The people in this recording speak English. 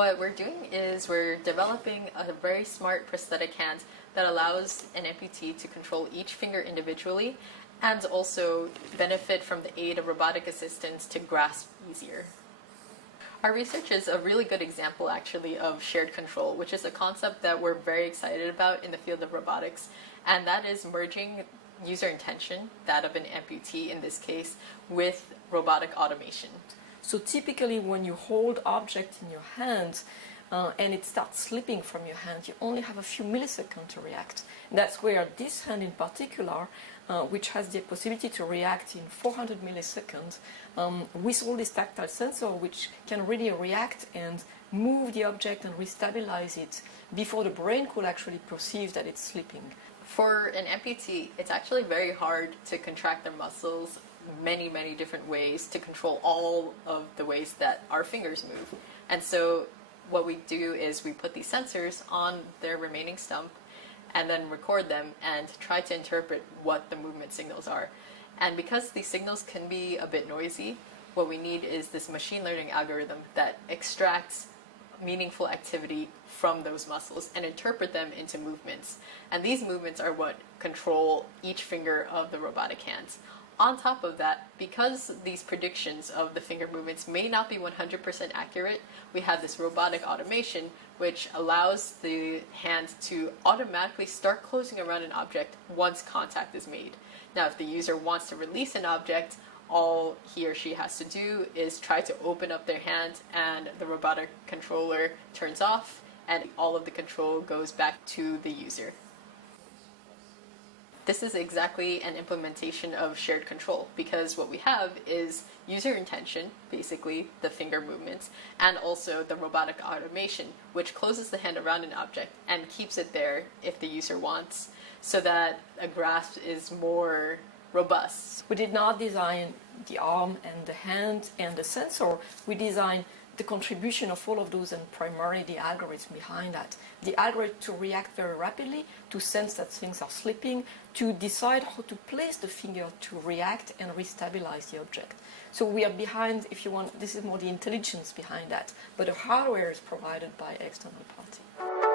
What we're doing is we're developing a very smart prosthetic hand that allows an amputee to control each finger individually and also benefit from the aid of robotic assistance to grasp easier. Our research is a really good example actually of shared control, which is a concept that we're very excited about in the field of robotics, and that is merging user intention, that of an amputee in this case, with robotic automation. So typically when you hold object in your hand and it starts slipping from your hand, you only have a few milliseconds to react. And that's where this hand in particular, which has the possibility to react in 400 milliseconds, with all this tactile sensor, which can really react and move the object and restabilize it before the brain could actually perceive that it's slipping. For an amputee, it's actually very hard to contract their muscles many different ways to control all of the ways that our fingers move. And so what we do is we put these sensors on their remaining stump and then record them and try to interpret what the movement signals are. And because these signals can be a bit noisy, what we need is this machine learning algorithm that extracts meaningful activity from those muscles and interpret them into movements. And these movements are what control each finger of the robotic hands. On top of that, because these predictions of the finger movements may not be 100% accurate, we have this robotic automation which allows the hand to automatically start closing around an object once contact is made. Now, if the user wants to release an object, all he or she has to do is try to open up their hand and the robotic controller turns off and all of the control goes back to the user. This is exactly an implementation of shared control because what we have is user intention, basically the finger movements, and also the robotic automation, which closes the hand around an object and keeps it there if the user wants, so that a grasp is more robust. We did not design the arm and the hand and the sensor. We designed the contribution of all of those and primarily the algorithm behind that. The algorithm to react very rapidly, to sense that things are slipping, to decide how to place the finger to react and restabilize the object. So we are behind, if you want, this is more the intelligence behind that, but the hardware is provided by external party.